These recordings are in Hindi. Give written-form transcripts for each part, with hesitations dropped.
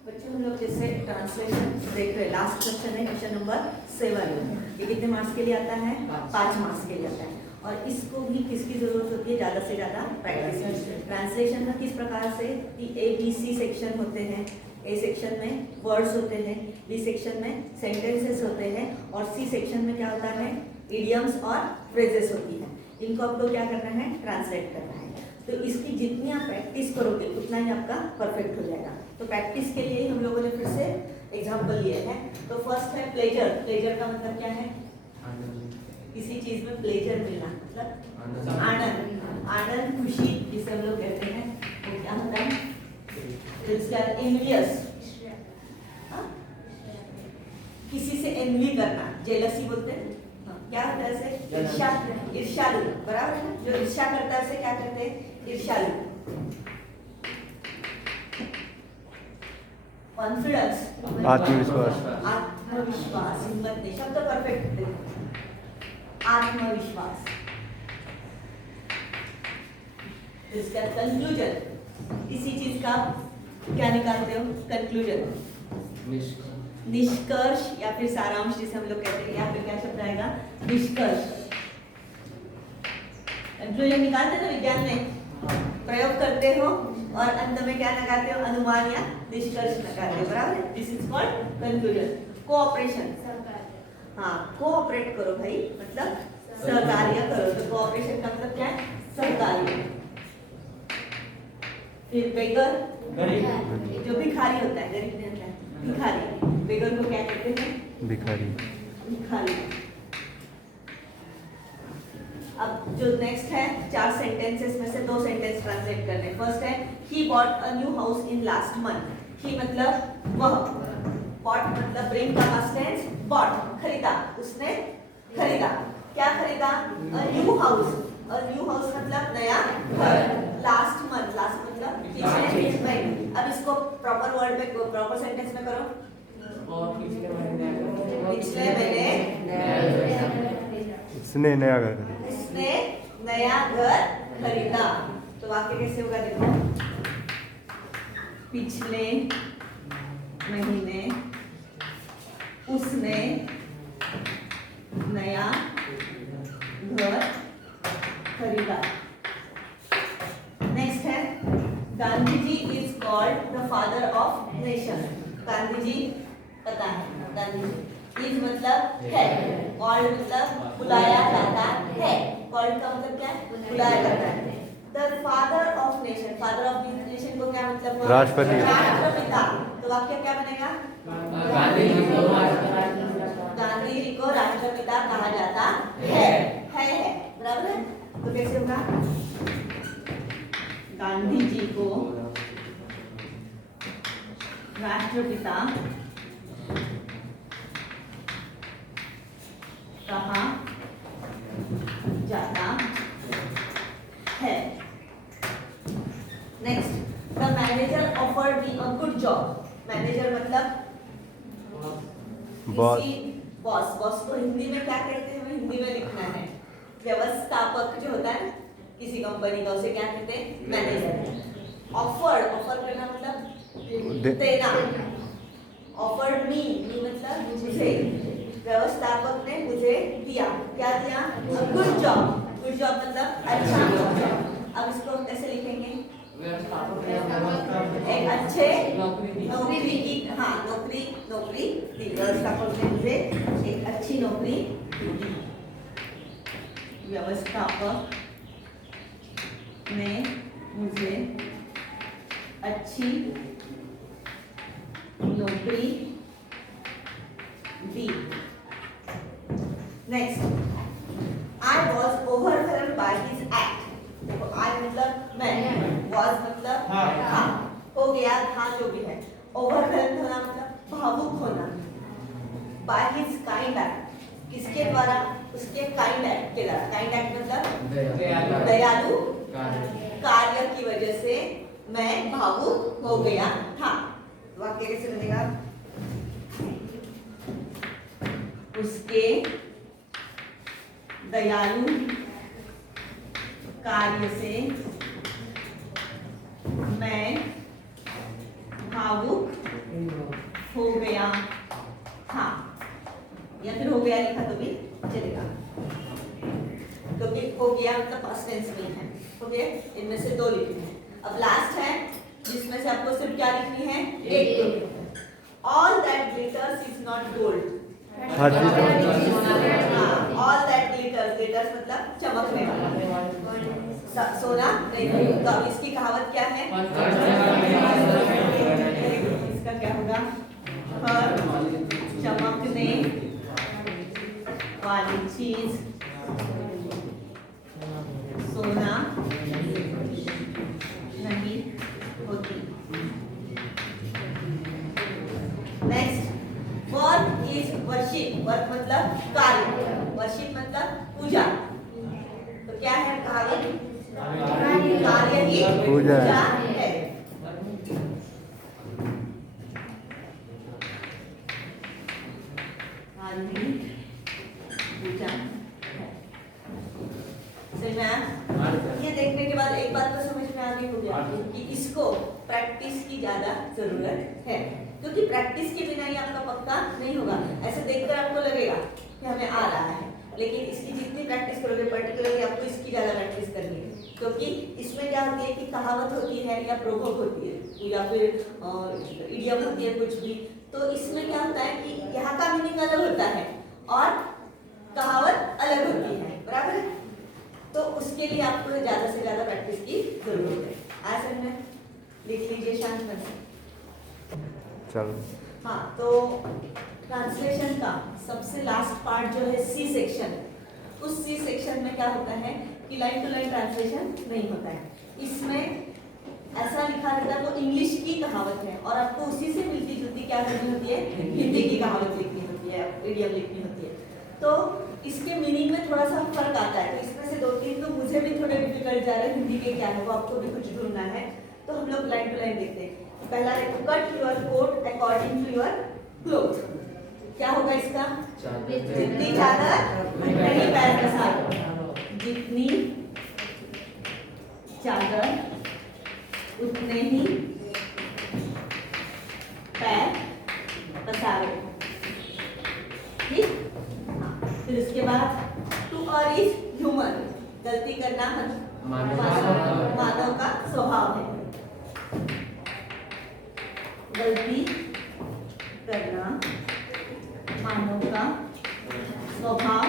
बच्चों हम लोग जैसे ट्रांसलेशन देख रहे हैं, लास्ट क्वेश्चन है क्वेश्चन नंबर 7। ये कितने मार्क्स के लिए आता है? 5 मार्क्स के लिए आता है। और इसको भी किसकी जरूरत होती है? ज़्यादा से ज़्यादा प्रैक्टिस की। ट्रांसलेशन में किस प्रकार से ABC सेक्शन होते हैं। ए सेक्शन में वर्ड्स होते हैं, बी सेक्शन में सेंटेंसेस होते हैं और सी सेक्शन में क्या होता है? इडियम्स और फ्रेजेस होती है। इनको आपको क्या करना है? ट्रांसलेट करना है। तो इसकी जितनी आप प्रैक्टिस करोगे उतना ही आपका परफेक्ट हो जाएगा। तो प्रैक्टिस के लिए हम लोगों ने फिर से एग्जाम्पल लिए हैं। तो फर्स्ट है प्लेजर। प्लेजर का मतलब क्या है? किसी चीज में प्लेजर मिलना, मतलब आनंद। आनंद, खुशी जिसे हम लोग कहते हैं, वो क्या होता है? एनवियस, किसी से एनवी करना, जेलसी बोलते हैं। क्या होता है इसे? ईर्ष्यालु, बराबर है ना? जो ईर्ष्या करता है उसे क्या कहते हैं? ईर्ष्यालु। कॉन्फिडेंस, आत्मविश्वास। आत्मविश्वास, हिम्मत नहीं, शब्द परफेक्ट। आत्मविश्वास। इसका कंक्लूजन, किसी चीज का क्या निकालते हो? कंक्लूजन, निष्कर्ष या फिर सारांश जिसे हम लोग कहते हैं। यहाँ पे क्या शब्द आएगा? निष्कर्ष। कंक्लूजन निकालते हो ना विज्ञान में, प्रयोग करते हो और अंत में क्या लगाते हो? अनुमान या निष्कर्ष लगाते हो, बराबर है? This is called conclusion. Cooperation, हाँ, कोऑपरेट करो भाई, मतलब सहकार्य करो। तो कोऑपरेशन का मतलब क्या है? सहकार्य। फिर बेगर, जो भिखारी होता है, गरीब नहीं होता है, भिखारी। बेगर को क्या कहते हैं? भिखारी। भिखारी। अब जो नेक्स्ट है, 4 सेंटेंसेस में से 2 सेंटेंस ट्रांसलेट करने। फर्स्ट है he bought a new house in last month. He मतलब वह, बॉट मतलब ब्रिंग का पास्ट टेंस, बॉट खरीदा, उसने खरीदा। क्या खरीदा? अ न्यू हाउस। अ न्यू हाउस मतलब नया घर। लास्ट मंथ, लास्ट मतलब पिछले महीने। अब इसको प्रॉपर वर्ड में, प्रॉपर सेंटेंस में करो। पिछले महीने इसने नया घर खरीदा। इसने नया घर खरीदा। तो वाक्य कैसे होगा? देखो, पिछले महीने उसने नया घर खरीदा। नेक्स्ट है Gandhi ji is called the father of nation. Gandhi ji, पता है, गांधी जी। इज मतलब है, कॉल्ड मतलब बुलाया जाता है। कॉल्ड का मतलब क्या है? बुलाया जाता है। The father of nation, father of nation को क्या मतलब? राष्ट्रपति। राष्ट्रपिता। तो वाक्य क्या बनेगा? गांधी जी को राष्ट्रपिता कहा जाता है, बराबर है? तो कैसे होगा? गांधी जी को राष्ट्रपिता कहा जाता है। Next, the manager offered me a good job. Manager मतलब बॉस। बॉस। बॉस को हिंदी में क्या कहते हैं? हिंदी में लिखना है। व्यवस्थापक जो होता है किसी कंपनी का, उसे क्या कहते हैं? मैनेजर। ऑफर, ऑफर करना मतलब देना। ऑफर्ड मी, मी मतलब मुझे। व्यवस्थापक ने मुझे दिया, क्या दिया? Good job. गुड जॉब मतलब अच्छा जॉब। अब इसको कैसे लिखेंगे? एक अच्छे नौकरी की, हाँ, नौकरी दी। व्यवस्थापक ने मुझे एक अच्छी नौकरी दी। व्यवस्थापक ने मुझे अच्छी नौकरी दी। Next, I was overwhelmed by his act. देखो, आई मतलब मैं, वॉज मतलब था, हो गया, था, जो भी है। ओवरवेल्म्ड होना मतलब भावुक होना। बाय हिज काइंड एक्ट, किसके द्वारा? उसके काइंड एक्ट के द्वारा। काइंड एक्ट मतलब दयालु कार्य की वजह से मैं भावुक हो गया था। वाक्य कैसे बनेगा? उसके दयालु कार्य से मैं भावुक हो गया था, या फिर हो गया लिखा तो भी चलेगा, क्योंकि हो गया मतलब पास्ट टेंस में है। ओके, इनमें से दो लिखने हैं। अब लास्ट है जिसमें से आपको सिर्फ क्या लिखनी है, एक। All that glitters is not gold. हर चीज ऑल दैट ग्लिटर्स, ग्लिटर्स मतलब चमकने वाला, सोना नहीं। तो अब इसकी कहावत क्या है, इसका क्या होगा, हर चमकने वाली चीज सोना नहीं होती। Next, work is worship. Work मतलब कार्य, वर्शिप मतलब पूजा। तो क्या है कहावत, कार्य ही पूजा है। कार्य ही पूजा है। सही में? ये देखने के बाद एक बात तो समझ में आ गई होगी आपको कि इसको प्रैक्टिस की ज्यादा जरूरत है, क्योंकि प्रैक्टिस के बिना ये आपका पक्का नहीं होगा। ऐसे देखकर आपको लगेगा कि हमें आ रहा है, लेकिन इसकी जितनी प्रैक्टिस करोगे, पर्टिकुलरली आपको इसकी ज्यादा प्रैक्टिस करनी है, क्योंकि इसमें क्या होती है कि कहावत होती है या प्रोवर्ब होती है या फिर इडियम होती है कुछ भी। तो इसमें क्या होता है कि यहाँ का मीनिंग अलग होता है और कहावत अलग होती है, बराबर है? तो उसके लिए आपको ज्यादा से ज्यादा प्रैक्टिस की जरूरत है। आज हमने लिख लीजिए शांत मन से। चलो। हाँ, तो ट्रांसलेशन का सबसे लास्ट पार्ट जो है सी सेक्शन, उस सी सेक्शन में क्या होता है कि लाइन टू लाइन ट्रांसलेशन नहीं होता है। इसमें ऐसा लिखा रहता है वो इंग्लिश की कहावत है और आपको उसी से मिलती जुलती क्या करनी होती है, हिंदी की कहावत लिखनी होती है, इडियम लिखनी होती है। तो इसके मीनिंग में थोड़ा सा फर्क आता है। तो इसमें से दो तीन तो मुझे भी थोड़े डिफिकल्ट जा रहे हैं, हिंदी के क्या है वो आपको भी कुछ ढूंढना है। तो हम लोग लाइन टू लाइन देखते हैं। पहला देखो, cut your coat according to your cloth. क्या होगा इसका, जितनी चादर उतने ही पैर पसारो, जितनी चादर उतने ही पैर पसारो। ठीक, फिर उसके बाद टू और इज ह्यूमन, गलती करना मानव का स्वभाव है। गलती करना मानव का स्वभाव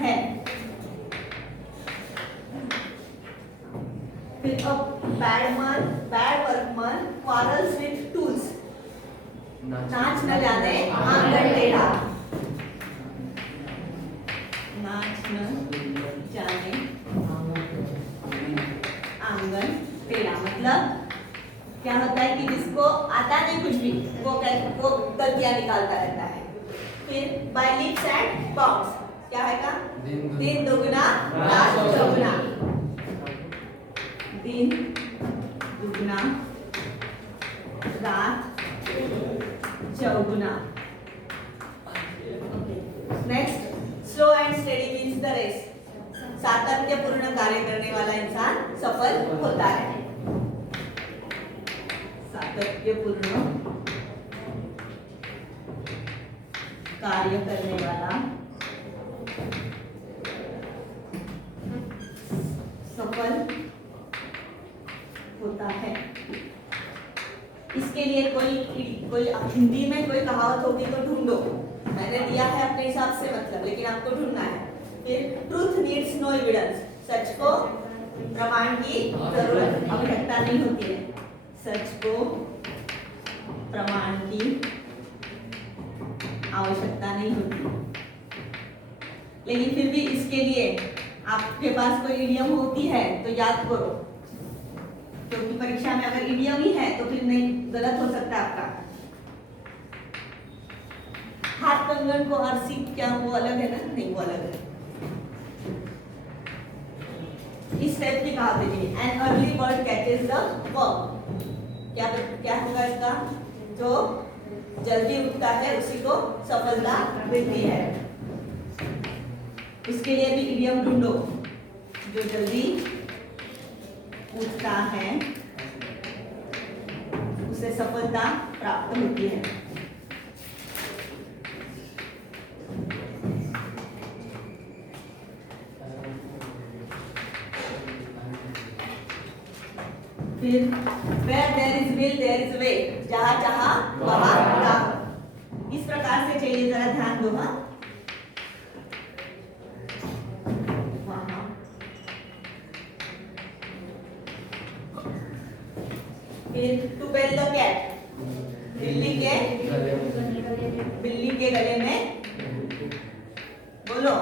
है। फिर अब bad workman quarrels with tools, नाच न जाने आंगन टेढ़ा, नाच न जाने आंगन टेढ़ा मतलब क्या होता है कि जिसको आता नहीं कुछ भी वो गलतियां निकालता रहता है। फिर बाय लीप्स एंड बाउंड्स, क्या है का, दिन दुगना रात चौगुना, दिन दुगना रात चौगुना। Next, slow and steady means the race, सातत्यपूर्ण कार्य करने वाला इंसान सफल होता है। सातत्यपूर्ण कार्य करने वाला सफल होता है। इसके लिए कोई हिंदी में कोई कहावत होगी तो ढूंढो, मैंने दिया है अपने हिसाब से मतलब, लेकिन आपको ढूंढना है। फिर ट्रूथ नीड्स नो एविडेंस, सच को प्रमाण की जरूरत आवश्यकता नहीं होती है, सच को प्रमाण की आवश्यकता नहीं होती। लेकिन फिर भी इसके लिए आपके पास कोई इडियम होती है तो याद करो, क्योंकि परीक्षा में अगर इडियम ही है तो फिर नहीं, गलत हो सकता है आपका। हाथ कंगन को आरसी क्या वो अलग है ना, नहीं वो अलग है। इस टाइप की कहा देखिए, an early bird catches the worm, क्या होगा इसका, जो जल्दी उठता है उसी को सफलता मिलती है। इसके लिए भी इडियम ढूंढो, जो जल्दी उठता है उसे उससे सफलता प्राप्त होती है। फिर where there is will there is way, जहाँ जहाँ वहाँ राह। इस प्रकार से चाहिए, जरा ध्यान दो। हाँ, फिर to bell the cat, बिल्ली के गले में, बोलो,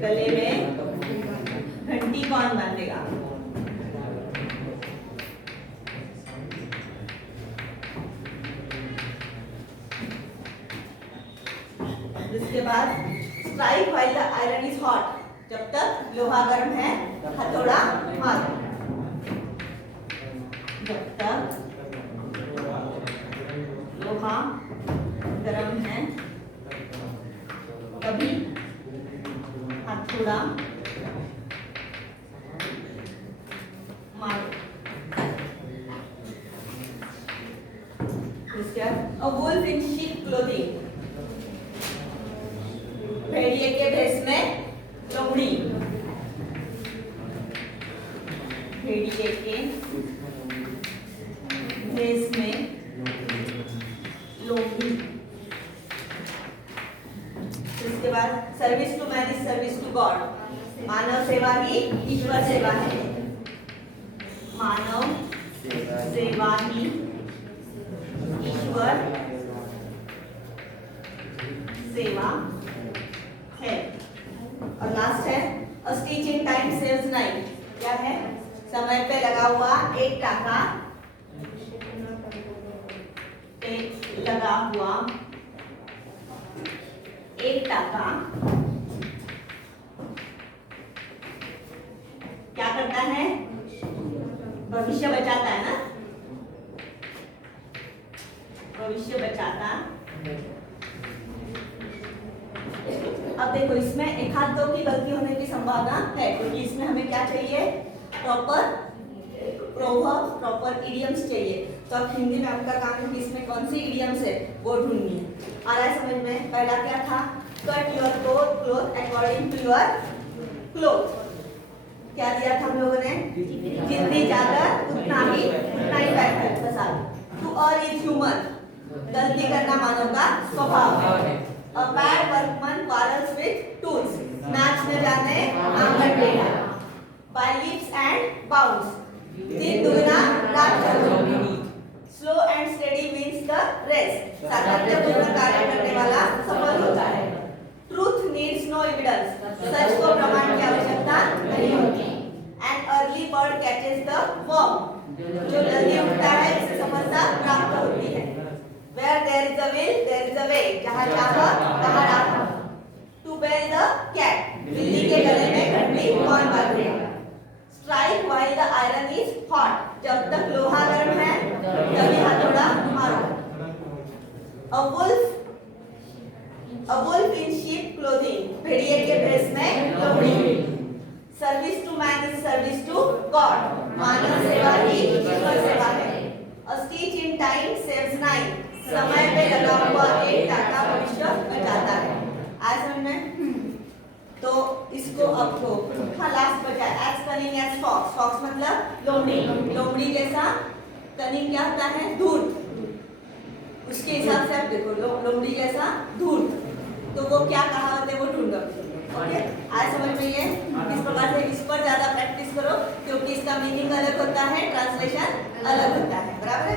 गले में घंटी कौन बांधेगा? इसके बाद strike while the iron is hot, जब तक लोहा गर्म है हथौड़ा मारो। जब तक लोहा गर्म है तभी हथौड़ा मारो। A wolf in sheep clothing, भेड़िए के भेष में लोमड़ी, भेड़िए के भेष में लोमड़ी। इसके बाद service to man is service to God, मानव सेवा ही ईश्वर सेवा है। मानव सेवा ही ईश्वर सेवा है। और लास्ट है a stitch in time saves nine, क्या है? समय पे लगा हुआ एक टाका, लगा हुआ एक टाका क्या करता है? भविष्य बचाता है ना, भविष्य बचाता। अब देखो, इसमें एक हाथ दो की गलती होने की संभावना है, क्योंकि इसमें हमें क्या चाहिए? प्रॉपर प्रोवर्ब, प्रॉपर इडियम्स चाहिए। तो अब हिंदी में आपका काम है कि इसमें कौन सी इडियम्स है वो ढूंढनी है। आ रहा है समझ में? पहला क्या था? Cut your cloth according to your cloth. क्या दिया था हम लोगों ने? जितनी चादर उतना ही पहन। बस टू अर्न इज ह्यूमन, गलती करना मानव का स्वभाव है। A bad workman quarrels with tools, नाच न जाने आंगन टेढ़ा। By leaps and bounds, दिन दुगना रात चौगुनी। Slow and steady wins the race, सातत्यपूर्ण कार्य करने वाला सफल होता है। Truth needs no evidence, सच को प्रमाण की आवश्यकता नहीं होती। An early bird catches the worm, जो जल्दी उठता है उसे सफलता प्राप्त होती है। Where there is a will, there is a way, जहाँ चाह वहाँ राह। To bell the cat, बिल्ली के गले में घंटी कौन बांधेगा? Strike while the iron is hot, जब तक लोहा गर्म है तभी हथौड़ा मारो। A wolf in sheep clothing, भेड़िए के भेष में लोमड़ी। Service to man is service to God, मानव सेवा ही ईश्वर सेवा है। A stitch in time saves nine, समय पे लगा हुआ एक टाका भविष्य बचाता है। आज समझ में? तो इसको अब तो हाँ लास्ट बचा as cunning as fox. Fox मतलब लोमड़ी, लोमड़ी जैसा कनिंग क्या होता है? धूर्त। उसके हिसाब से आप देखो, लोमड़ी जैसा धूर्त, तो वो क्या कहावत है वो ढूंढो। ओके, आज समझ में? ये इस प्रकार से इस पर ज्यादा प्रैक्टिस करो, क्योंकि इसका मीनिंग अलग होता है, ट्रांसलेशन अलग होता है। बराबर है?